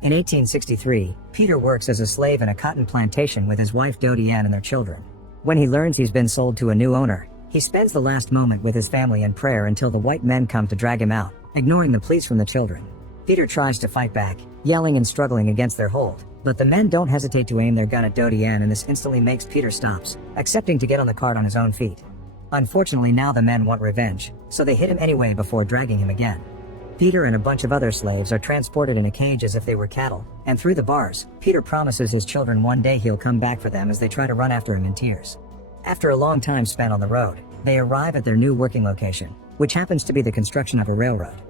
In 1863, Peter works as a slave in a cotton plantation with his wife Dodie Ann and their children. When he learns he's been sold to a new owner, he spends the last moment with his family in prayer until the white men come to drag him out, ignoring the pleas from the children. Peter tries to fight back, yelling and struggling against their hold, but the men don't hesitate to aim their gun at Dodie Ann, and this instantly makes Peter stops, accepting to get on the cart on his own feet. Unfortunately, now the men want revenge, so they hit him anyway before dragging him again. Peter and a bunch of other slaves are transported in a cage as if they were cattle, and through the bars, Peter promises his children one day he'll come back for them as they try to run after him in tears. After a long time spent on the road, they arrive at their new working location, which happens to be the construction of a railroad.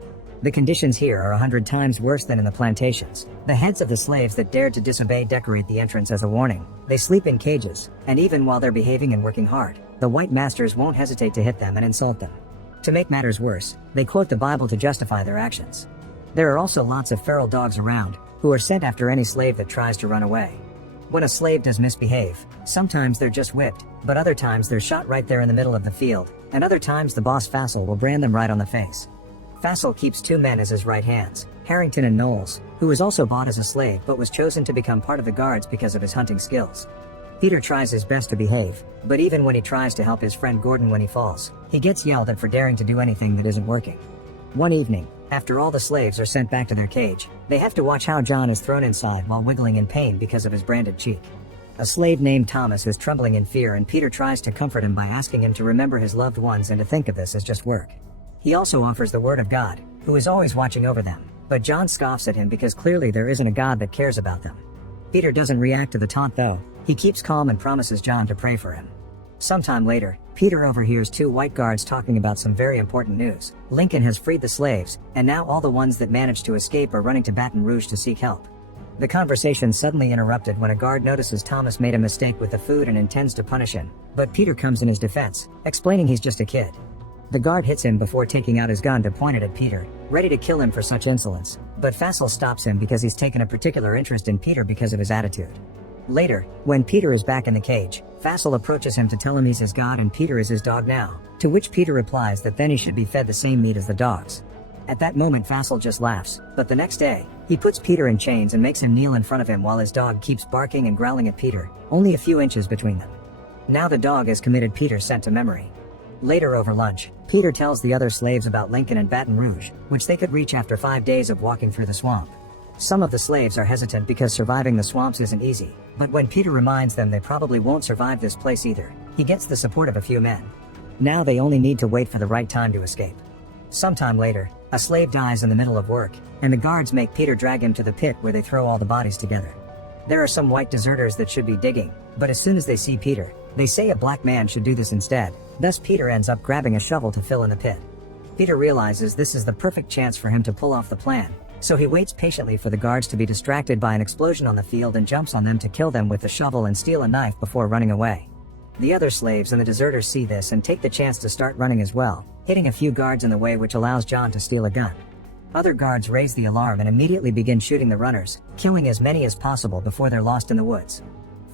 The conditions here are 100 times worse than in the plantations. The heads of the slaves that dared to disobey decorate the entrance as a warning. They sleep in cages, and even while they're behaving and working hard, the white masters won't hesitate to hit them and insult them. To make matters worse, they quote the Bible to justify their actions. There are also lots of feral dogs around, who are sent after any slave that tries to run away. When a slave does misbehave, sometimes they're just whipped, but other times they're shot right there in the middle of the field, and other times the boss Fassel will brand them right on the face. Fassel keeps two men as his right hands, Harrington and Knowles, who was also bought as a slave but was chosen to become part of the guards because of his hunting skills. Peter tries his best to behave, but even when he tries to help his friend Gordon when he falls, he gets yelled at for daring to do anything that isn't working. One evening, after all the slaves are sent back to their cage, they have to watch how John is thrown inside while wiggling in pain because of his branded cheek. A slave named Thomas is trembling in fear, and Peter tries to comfort him by asking him to remember his loved ones and to think of this as just work. He also offers the word of God, who is always watching over them, but John scoffs at him because clearly there isn't a God that cares about them. Peter doesn't react to the taunt though. He keeps calm and promises John to pray for him. Sometime later, Peter overhears two white guards talking about some very important news. Lincoln has freed the slaves, and now all the ones that managed to escape are running to Baton Rouge to seek help. The conversation suddenly interrupted when a guard notices Thomas made a mistake with the food and intends to punish him, but Peter comes in his defense, explaining he's just a kid. The guard hits him before taking out his gun to point it at Peter, ready to kill him for such insolence, but Fassel stops him because he's taken a particular interest in Peter because of his attitude. Later, when Peter is back in the cage, Fassel approaches him to tell him he's his god and Peter is his dog now, to which Peter replies that then he should be fed the same meat as the dogs. At that moment Fassel just laughs, but the next day, he puts Peter in chains and makes him kneel in front of him while his dog keeps barking and growling at Peter, only a few inches between them. Now the dog has committed Peter's sent to memory. Later over lunch, Peter tells the other slaves about Lincoln and Baton Rouge, which they could reach after 5 days of walking through the swamp. Some of the slaves are hesitant because surviving the swamps isn't easy, but when Peter reminds them they probably won't survive this place either, he gets the support of a few men. Now they only need to wait for the right time to escape. Sometime later, a slave dies in the middle of work, and the guards make Peter drag him to the pit where they throw all the bodies together. There are some white deserters that should be digging, but as soon as they see Peter, they say a black man should do this instead, thus Peter ends up grabbing a shovel to fill in the pit. Peter realizes this is the perfect chance for him to pull off the plan, so he waits patiently for the guards to be distracted by an explosion on the field and jumps on them to kill them with the shovel and steal a knife before running away. The other slaves and the deserters see this and take the chance to start running as well, hitting a few guards in the way which allows John to steal a gun. Other guards raise the alarm and immediately begin shooting the runners, killing as many as possible before they're lost in the woods.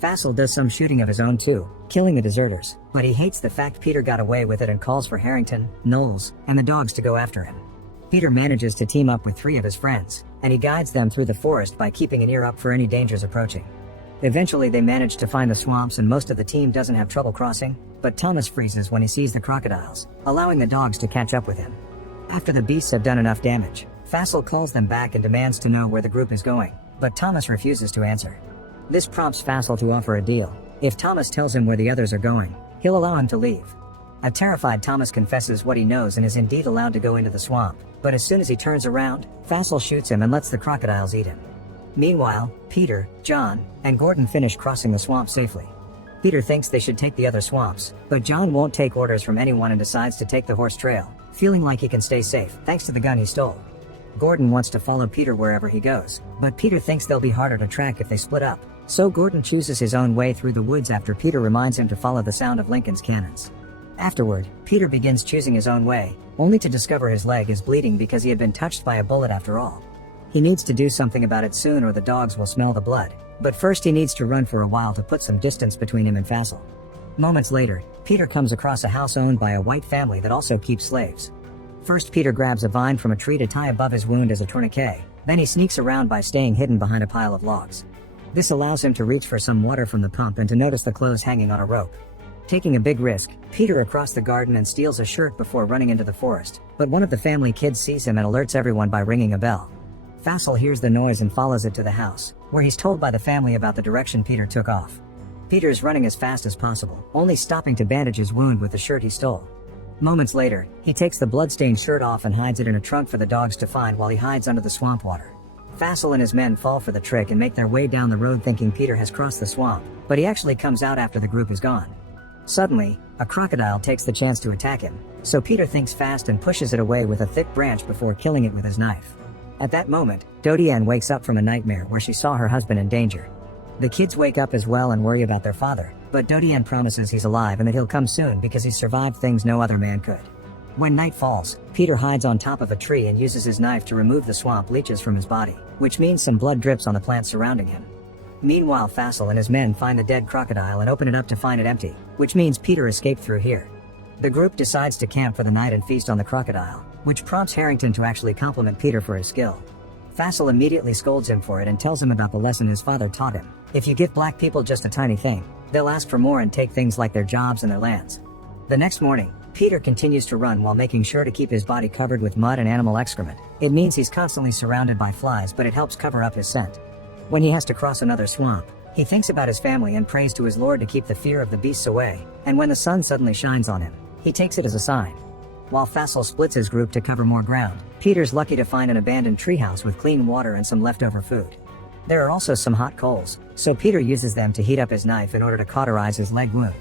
Fassel does some shooting of his own too, killing the deserters, but he hates the fact Peter got away with it and calls for Harrington, Knowles, and the dogs to go after him. Peter manages to team up with 3 of his friends, and he guides them through the forest by keeping an ear up for any dangers approaching. Eventually they manage to find the swamps and most of the team doesn't have trouble crossing, but Thomas freezes when he sees the crocodiles, allowing the dogs to catch up with him. After the beasts have done enough damage, Fassel calls them back and demands to know where the group is going, but Thomas refuses to answer. This prompts Fassel to offer a deal. If Thomas tells him where the others are going, he'll allow him to leave. A terrified Thomas confesses what he knows and is indeed allowed to go into the swamp, but as soon as he turns around, Fassel shoots him and lets the crocodiles eat him. Meanwhile, Peter, John, and Gordon finish crossing the swamp safely. Peter thinks they should take the other swamps, but John won't take orders from anyone and decides to take the horse trail, feeling like he can stay safe thanks to the gun he stole. Gordon wants to follow Peter wherever he goes, but Peter thinks they'll be harder to track if they split up, so Gordon chooses his own way through the woods after Peter reminds him to follow the sound of Lincoln's cannons. Afterward, Peter begins choosing his own way, only to discover his leg is bleeding because he had been touched by a bullet after all. He needs to do something about it soon or the dogs will smell the blood, but first he needs to run for a while to put some distance between him and Fassel. Moments later, Peter comes across a house owned by a white family that also keeps slaves. First Peter grabs a vine from a tree to tie above his wound as a tourniquet, Then he sneaks around by staying hidden behind a pile of logs. This allows him to reach for some water from the pump and to notice the clothes hanging on a rope. Taking a big risk, Peter across the garden and steals a shirt before running into the forest, but one of the family kids sees him and alerts everyone by ringing a bell. Fassel hears the noise and follows it to the house, where he's told by the family about the direction Peter took off. Peter is running as fast as possible, only stopping to bandage his wound with the shirt he stole. Moments later, he takes the blood-stained shirt off and hides it in a trunk for the dogs to find while he hides under the swamp water. Fassel and his men fall for the trick and make their way down the road thinking Peter has crossed the swamp, but he actually comes out after the group is gone. Suddenly, a crocodile takes the chance to attack him, so Peter thinks fast and pushes it away with a thick branch before killing it with his knife. At that moment, Dodiane wakes up from a nightmare where she saw her husband in danger. The kids wake up as well and worry about their father, but Dodiane promises he's alive and that he'll come soon because he's survived things no other man could. When night falls, Peter hides on top of a tree and uses his knife to remove the swamp leeches from his body, which means some blood drips on the plants surrounding him. Meanwhile, Fassel and his men find the dead crocodile and open it up to find it empty, which means Peter escaped through here. The group decides to camp for the night and feast on the crocodile, which prompts Harrington to actually compliment Peter for his skill. Fassel immediately scolds him for it and tells him about the lesson his father taught him. If you give black people just a tiny thing, they'll ask for more and take things like their jobs and their lands. The next morning, Peter continues to run while making sure to keep his body covered with mud and animal excrement. It means he's constantly surrounded by flies, but it helps cover up his scent. When he has to cross another swamp, he thinks about his family and prays to his Lord to keep the fear of the beasts away, and when the sun suddenly shines on him, he takes it as a sign. While Fassel splits his group to cover more ground, Peter's lucky to find an abandoned treehouse with clean water and some leftover food. There are also some hot coals, so Peter uses them to heat up his knife in order to cauterize his leg wound.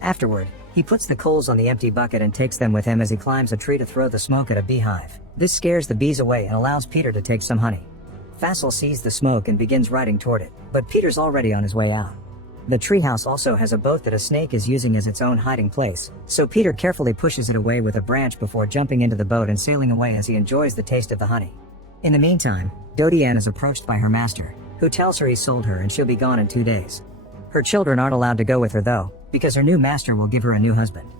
Afterward, he puts the coals on the empty bucket and takes them with him as he climbs a tree to throw the smoke at a beehive. This scares the bees away and allows Peter to take some honey. Fassel sees the smoke and begins riding toward it, but Peter's already on his way out. The treehouse also has a boat that a snake is using as its own hiding place, so Peter carefully pushes it away with a branch before jumping into the boat and sailing away as he enjoys the taste of the honey. In the meantime, Dodiane is approached by her master, who tells her he sold her and she'll be gone in 2 days. Her children aren't allowed to go with her though, because her new master will give her a new husband.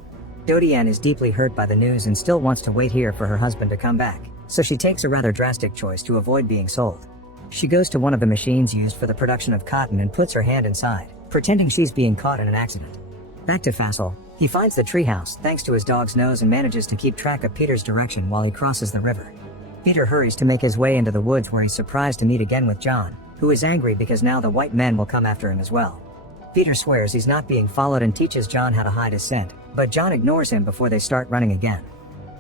Dodiane is deeply hurt by the news and still wants to wait here for her husband to come back, so she takes a rather drastic choice to avoid being sold. She goes to one of the machines used for the production of cotton and puts her hand inside, pretending she's being caught in an accident. Back to Fassel, he finds the treehouse thanks to his dog's nose and manages to keep track of Peter's direction while he crosses the river. Peter hurries to make his way into the woods where he's surprised to meet again with John, who is angry because now the white men will come after him as well. Peter swears he's not being followed and teaches John how to hide his scent, but John ignores him before they start running again.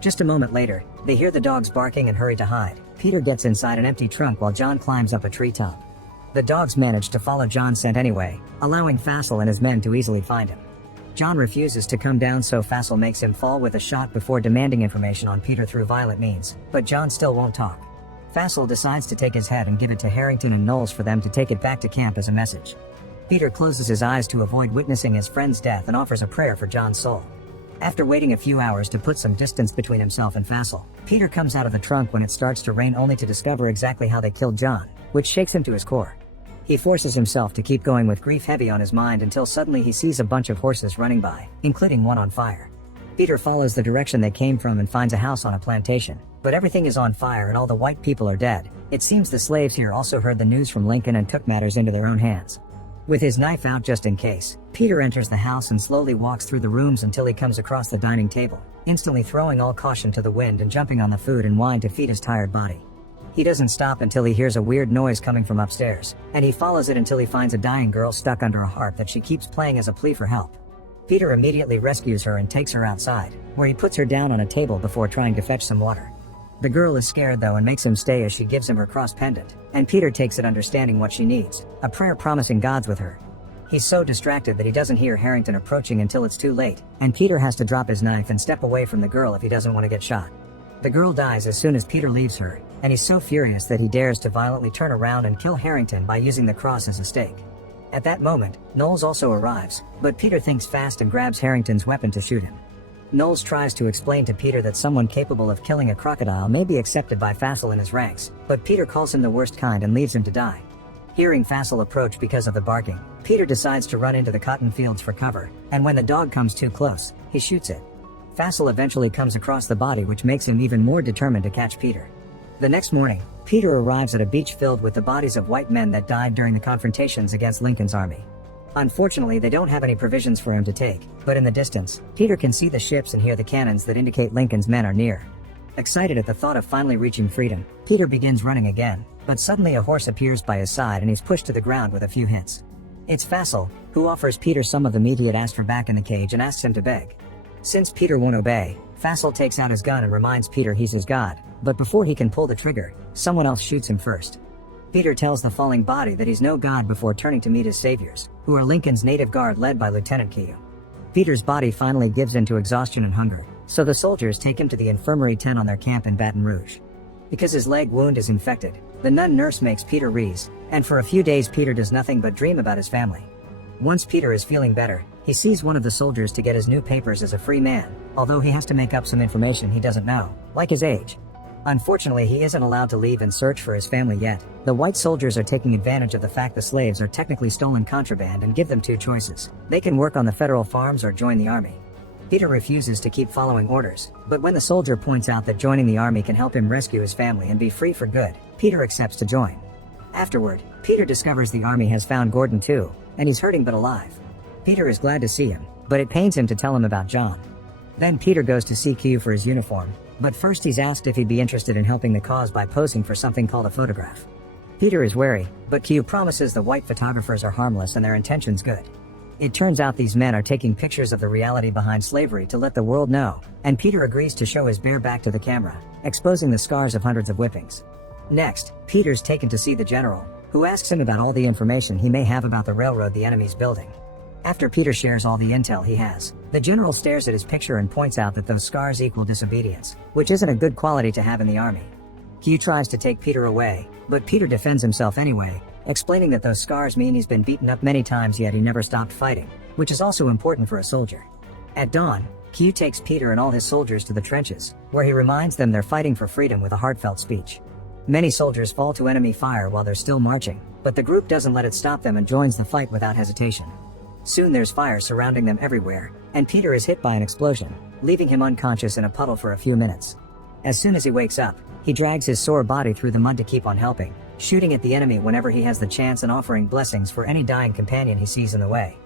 Just a moment later, they hear the dogs barking and hurry to hide. Peter gets inside an empty trunk while John climbs up a treetop. The dogs manage to follow John's scent anyway, allowing Fassel and his men to easily find him. John refuses to come down, so Fassel makes him fall with a shot before demanding information on Peter through violent means, but John still won't talk. Fassel decides to take his head and give it to Harrington and Knowles for them to take it back to camp as a message. Peter closes his eyes to avoid witnessing his friend's death and offers a prayer for John's soul. After waiting a few hours to put some distance between himself and Fassel, Peter comes out of the trunk when it starts to rain only to discover exactly how they killed John, which shakes him to his core. He forces himself to keep going with grief heavy on his mind until suddenly he sees a bunch of horses running by, including one on fire. Peter follows the direction they came from and finds a house on a plantation, but everything is on fire and all the white people are dead. It seems the slaves here also heard the news from Lincoln and took matters into their own hands. With his knife out just in case, Peter enters the house and slowly walks through the rooms until he comes across the dining table, instantly throwing all caution to the wind and jumping on the food and wine to feed his tired body. He doesn't stop until he hears a weird noise coming from upstairs, and he follows it until he finds a dying girl stuck under a harp that she keeps playing as a plea for help. Peter immediately rescues her and takes her outside, where he puts her down on a table before trying to fetch some water. The girl is scared though and makes him stay as she gives him her cross pendant, and Peter takes it understanding what she needs, a prayer promising gods with her. He's so distracted that he doesn't hear Harrington approaching until it's too late, and Peter has to drop his knife and step away from the girl if he doesn't want to get shot. The girl dies as soon as Peter leaves her, and he's so furious that he dares to violently turn around and kill Harrington by using the cross as a stake. At that moment, Knowles also arrives, but Peter thinks fast and grabs Harrington's weapon to shoot him. Knowles tries to explain to Peter that someone capable of killing a crocodile may be accepted by Fassel in his ranks, but Peter calls him the worst kind and leaves him to die. Hearing Fassel approach because of the barking, Peter decides to run into the cotton fields for cover, and when the dog comes too close, he shoots it. Fassel eventually comes across the body, which makes him even more determined to catch Peter. The next morning, Peter arrives at a beach filled with the bodies of white men that died during the confrontations against Lincoln's army. Unfortunately, they don't have any provisions for him to take, but in the distance, Peter can see the ships and hear the cannons that indicate Lincoln's men are near. Excited at the thought of finally reaching freedom, Peter begins running again, but suddenly a horse appears by his side and he's pushed to the ground with a few hits. It's Fassel, who offers Peter some of the meat he had asked for back in the cage and asks him to beg. Since Peter won't obey, Fassel takes out his gun and reminds Peter he's his god, but before he can pull the trigger, someone else shoots him first. Peter tells the falling body that he's no god before turning to meet his saviors, who are Lincoln's native guard led by Lieutenant Keogh. Peter's body finally gives in to exhaustion and hunger, so the soldiers take him to the infirmary tent on their camp in Baton Rouge. Because his leg wound is infected, the nun nurse makes Peter wheeze, and for a few days Peter does nothing but dream about his family. Once Peter is feeling better, he sees one of the soldiers to get his new papers as a free man, although he has to make up some information he doesn't know, like his age. Unfortunately, he isn't allowed to leave and search for his family yet. The white soldiers are taking advantage of the fact the slaves are technically stolen contraband and give them two choices. They can work on the federal farms or join the army. Peter refuses to keep following orders, but when the soldier points out that joining the army can help him rescue his family and be free for good, Peter accepts to join. Afterward, Peter discovers the army has found Gordon too, and he's hurting but alive. Peter is glad to see him, but it pains him to tell him about John. Then Peter goes to see Q for his uniform, but first he's asked if he'd be interested in helping the cause by posing for something called a photograph. Peter is wary, but Q promises the white photographers are harmless and their intentions good. It turns out these men are taking pictures of the reality behind slavery to let the world know, and Peter agrees to show his bare back to the camera, exposing the scars of hundreds of whippings. Next, Peter's taken to see the general, who asks him about all the information he may have about the railroad the enemy's building. After Peter shares all the intel he has, the general stares at his picture and points out that those scars equal disobedience, which isn't a good quality to have in the army. Q tries to take Peter away, but Peter defends himself anyway, explaining that those scars mean he's been beaten up many times yet he never stopped fighting, which is also important for a soldier. At dawn, Q takes Peter and all his soldiers to the trenches, where he reminds them they're fighting for freedom with a heartfelt speech. Many soldiers fall to enemy fire while they're still marching, but the group doesn't let it stop them and joins the fight without hesitation. Soon there's fire surrounding them everywhere, and Peter is hit by an explosion, leaving him unconscious in a puddle for a few minutes. As soon as he wakes up, he drags his sore body through the mud to keep on helping, shooting at the enemy whenever he has the chance and offering blessings for any dying companion he sees in the way.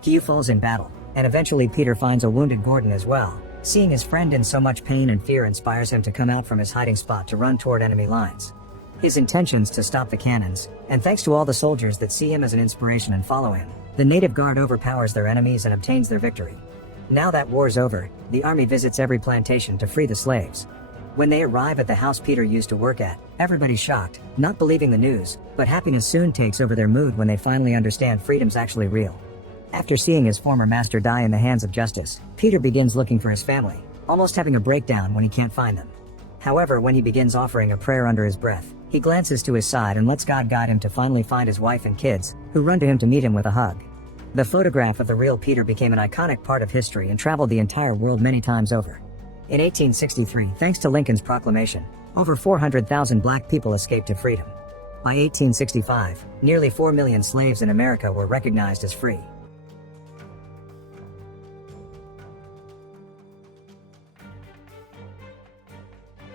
Q falls in battle, and eventually Peter finds a wounded Gordon as well. Seeing his friend in so much pain and fear inspires him to come out from his hiding spot to run toward enemy lines. His intentions to stop the cannons, and thanks to all the soldiers that see him as an inspiration and follow him, the native guard overpowers their enemies and obtains their victory. Now that war's over, the army visits every plantation to free the slaves. When they arrive at the house Peter used to work at, everybody's shocked, not believing the news, but happiness soon takes over their mood when they finally understand freedom's actually real. After seeing his former master die in the hands of justice, Peter begins looking for his family, almost having a breakdown when he can't find them. However, when he begins offering a prayer under his breath, he glances to his side and lets God guide him to finally find his wife and kids, who run to him to meet him with a hug. The photograph of the real Peter became an iconic part of history and traveled the entire world many times over. In 1863, thanks to Lincoln's proclamation, over 400,000 black people escaped to freedom. By 1865, nearly 4 million slaves in America were recognized as free.